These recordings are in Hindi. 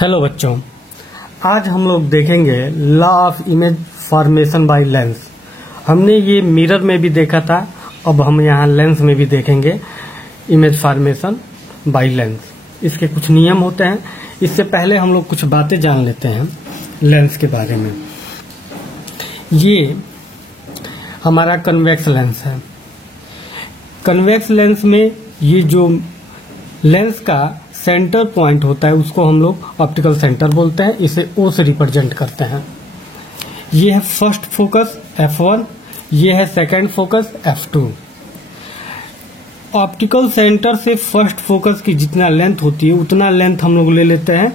हेलो बच्चों, आज हम लोग देखेंगे law of image formation by lens. हमने ये मिरर में भी देखा था, अब हम यहाँ लेंस में भी देखेंगे इमेज फॉर्मेशन बाय लेंस। इसके कुछ नियम होते हैं। इससे पहले हम लोग कुछ बातें जान लेते हैं लेंस के बारे में। ये हमारा कन्वेक्स लेंस है। कन्वेक्स लेंस में ये जो लेंस का सेंटर पॉइंट होता है उसको हम लोग ऑप्टिकल सेंटर बोलते हैं। इसे O से रिप्रेजेंट करते हैं। ये है फर्स्ट फोकस F1, ये है second focus F2। Optical centre से फर्स्ट फोकस की जितना लेंथ होती है उतना लेंथ हम लोग ले लेते हैं,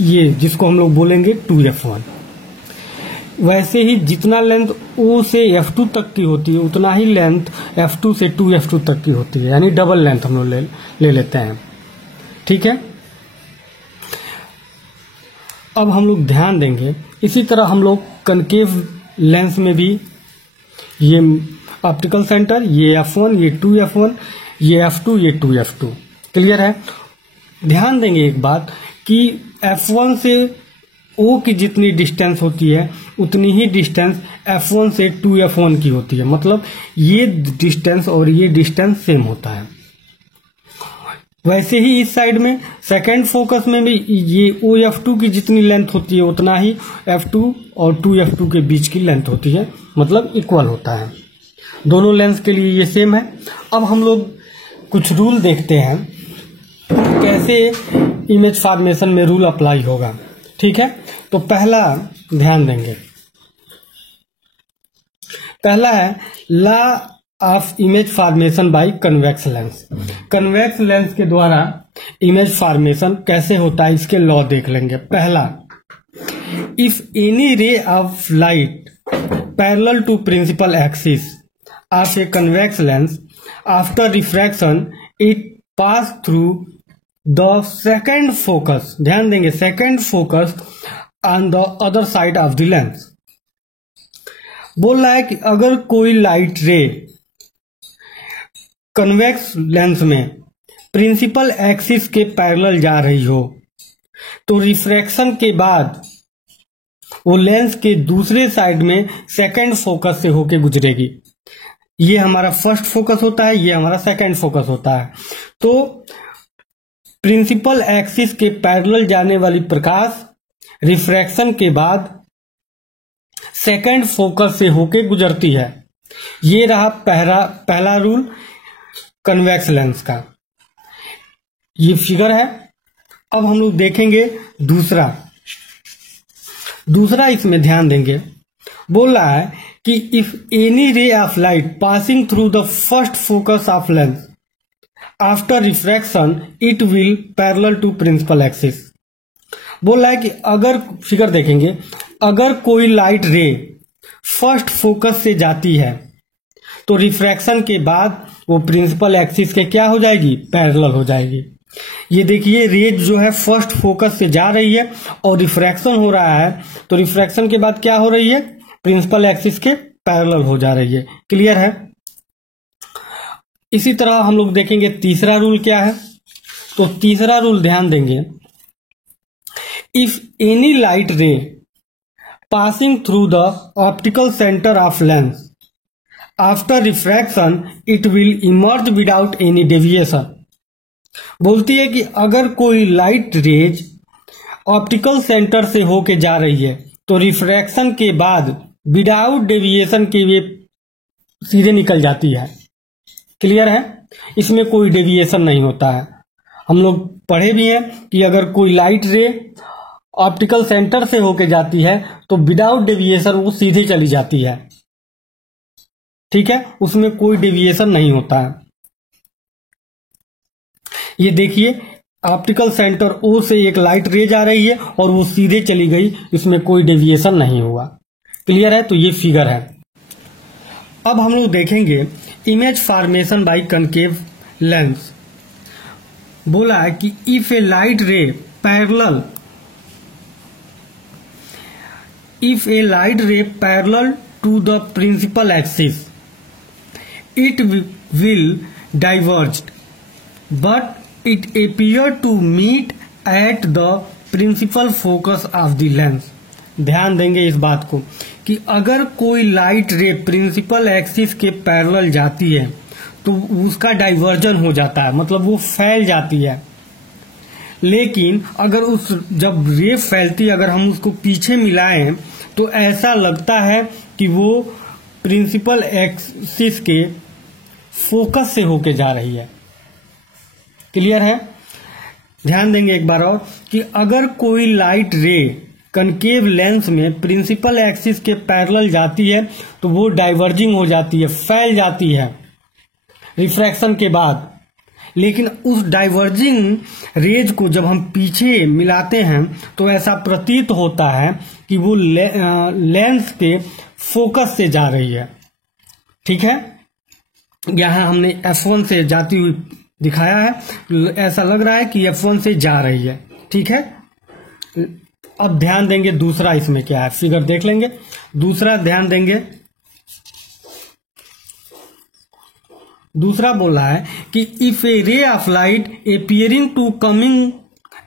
ये जिसको हम लोग बोलेंगे 2F1। वैसे ही जितना लेंथ O से F2 तक की होती है उतना ही लेंथ F2 से 2F2 तक की होती है, यानी डबल लेंथ हम लोग ले लेते हैं। ठीक है। अब हम लोग ध्यान देंगे, इसी तरह हम लोग कनकेव लेंस में भी ये ऑप्टिकल सेंटर, ये F1, ये 2F1, ये F2, ये 2F2। क्लियर है। ध्यान देंगे एक बात कि F1 से O की जितनी डिस्टेंस होती है उतनी ही डिस्टेंस F1 से 2F1 की होती है। मतलब ये डिस्टेंस और ये डिस्टेंस सेम होता है। वैसे ही इस साइड में सेकंड फोकस में भी ये OF2 की जितनी लेंथ होती है उतना ही F2 और 2F2 के बीच की लेंथ होती है, मतलब इक्वल होता है। दोनों लेंस के लिए ये सेम है। अब हम लोग कुछ रूल देखते हैं कैसे इमेज फॉर्मेशन में रूल अप्लाई होगा। ठीक है। तो पहला ध्यान देंगे, पहला है law of image formation by convex lens. Convex lens के द्वारा इमेज फॉर्मेशन कैसे होता है इसके लॉ देख लेंगे। पहला, if any ray of light parallel to principal axis of a convex lens after refraction it pass through the second focus, ध्यान देंगे second focus on the other side of the lens. बोल रहा है कि अगर कोई लाइट रे कन्वेक्स लेंस में प्रिंसिपल एक्सिस के पैरेलल जा रही हो तो रिफ्रैक्शन के बाद वो लेंस के दूसरे साइड में सेकेंड फोकस से होके गुजरेगी। ये हमारा फर्स्ट फोकस होता है, ये हमारा सेकेंड फोकस होता है। तो प्रिंसिपल एक्सिस के पैरेलल जाने वाली प्रकाश रिफ्रैक्शन के बाद सेकेंड फोकस से होके गुजरती है। ये रहा पहला रूल कन्वेक्स लेंस का। ये फिगर है। अब हम लोग देखेंगे दूसरा इसमें ध्यान देंगे। बोल रहा है कि if any ray of light passing through the first focus of lens after refraction it will parallel to principal axis. बोल रहा है कि अगर फिगर देखेंगे, अगर कोई लाइट रे फर्स्ट फोकस से जाती है तो रिफ्रैक्शन के बाद वो प्रिंसिपल एक्सिस के क्या हो जाएगी, पैरेलल हो जाएगी। ये देखिए रेज जो है फर्स्ट फोकस से जा रही है और रिफ्रैक्शन हो रहा है, तो रिफ्रैक्शन के बाद क्या हो रही है, प्रिंसिपल एक्सिस के पैरेलल हो जा रही है। क्लियर है। इसी तरह हम लोग देखेंगे तीसरा रूल क्या है। तो तीसरा रूल ध्यान देंगे, इफ एनी लाइट रे passing through the optical center of lens after refraction it will emerge without any deviation। बोलती है कि अगर कोई लाइट रेज ऑप्टिकल सेंटर से होके जा रही है तो रिफ्रैक्शन के बाद विदाउट डेविएशन के वे सीधे निकल जाती है। क्लियर है। इसमें कोई डेविएशन नहीं होता है। हम लोग पढ़े भी हैं कि अगर कोई लाइट रे ऑप्टिकल सेंटर से होके जाती है तो विदाउट डेविएशन वो सीधे चली जाती है। ठीक है। उसमें कोई डेविएशन नहीं होता है। ये देखिए ऑप्टिकल सेंटर O से एक लाइट रे जा रही है और वो सीधे चली गई, इसमें कोई डेविएशन नहीं हुआ। क्लियर है। तो ये फिगर है। अब हम लोग देखेंगे image formation by concave lens. बोला है कि if A light ray parallel parallel to the principal axis, it will diverge, but it appear to meet at the principal focus of the lens. ध्यान देंगे इस बात को कि अगर कोई लाइट रे प्रिंसिपल एक्सिस के पैरेलल जाती है तो उसका डाइवर्जन हो जाता है, मतलब वो फैल जाती है। लेकिन अगर जब रे फैलती अगर हम उसको पीछे मिलाएं तो ऐसा लगता है कि वो प्रिंसिपल एक्सिस के फोकस से होके जा रही है। क्लियर है? ध्यान देंगे एक बार और कि अगर कोई लाइट रे कनकेव लेंस में प्रिंसिपल एक्सिस के पैरेलल जाती है तो वो डाइवर्जिंग हो जाती है, फैल जाती है रिफ्रैक्शन के बाद। लेकिन उस डाइवर्जिंग रेज को जब हम पीछे मिलाते हैं तो ऐसा प्रतीत होता है कि वो लेंस के फोकस से जा रही है। ठीक है, यहां हमने F1 से जाती हुई दिखाया है, ऐसा लग रहा है कि F1 से जा रही है। ठीक है, अब ध्यान देंगे दूसरा इसमें क्या है, फिगर देख लेंगे। दूसरा ध्यान देंगे, दूसरा बोला है कि if a ray of light appearing to coming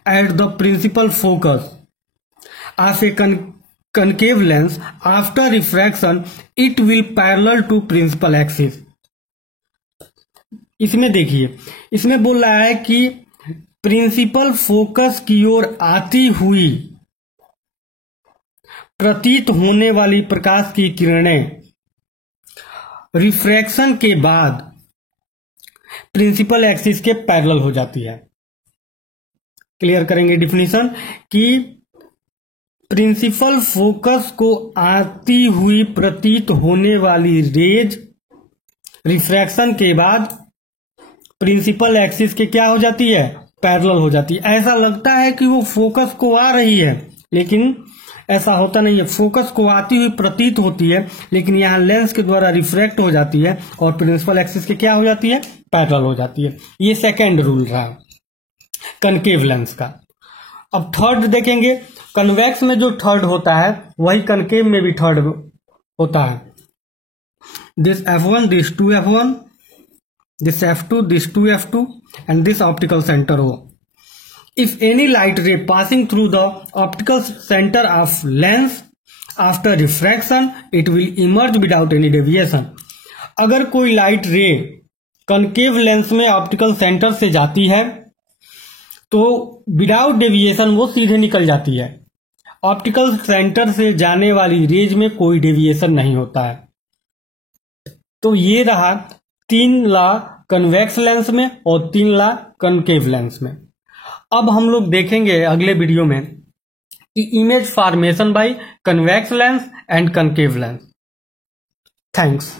at the principal focus of a concave lens after refraction it will parallel to principal axis। इसमें देखिए, इसमें बोल रहा है कि प्रिंसिपल फोकस की ओर आती हुई प्रतीत होने वाली प्रकाश की किरणें रिफ्रैक्शन के बाद प्रिंसिपल एक्सिस के पैरेलल हो जाती है। क्लियर करेंगे डिफिनीशन कि प्रिंसिपल फोकस को आती हुई प्रतीत होने वाली रेज रिफ्रैक्शन के बाद प्रिंसिपल एक्सिस के क्या हो जाती है, पैरेलल हो जाती है। ऐसा लगता है कि वो फोकस को आ रही है, लेकिन ऐसा होता नहीं है। फोकस को आती हुई प्रतीत होती है, लेकिन यहाँ लेंस के द्वारा रिफ्रैक्ट हो जाती है और प्रिंसिपल एक्सिस के क्या हो जाती है, पैरेलल हो जाती है। ये सेकेंड रूल रहा कनकेव लेंस का। अब थर्ड देखेंगे। कन्वेक्स में जो थर्ड होता है वही कनकेव में भी थर्ड होता है। This F1, this 2F1, this F2, this 2F2 and this optical centre हो। If any light ray passing through the optical center of lens after refraction, it will emerge without any deviation। अगर कोई लाइट रे कनकेव लेंस में ऑप्टिकल सेंटर से जाती है तो विदाउट डेविएशन वो सीधे निकल जाती है। ऑप्टिकल सेंटर से जाने वाली रेज में कोई डेविएशन नहीं होता है। तो ये रहा 3 लॉ कन्वेक्स लेंस में और 3 लॉ कनकेव लेंस में। अब हम लोग देखेंगे अगले वीडियो में कि image formation by convex lens and concave lens. Thanks.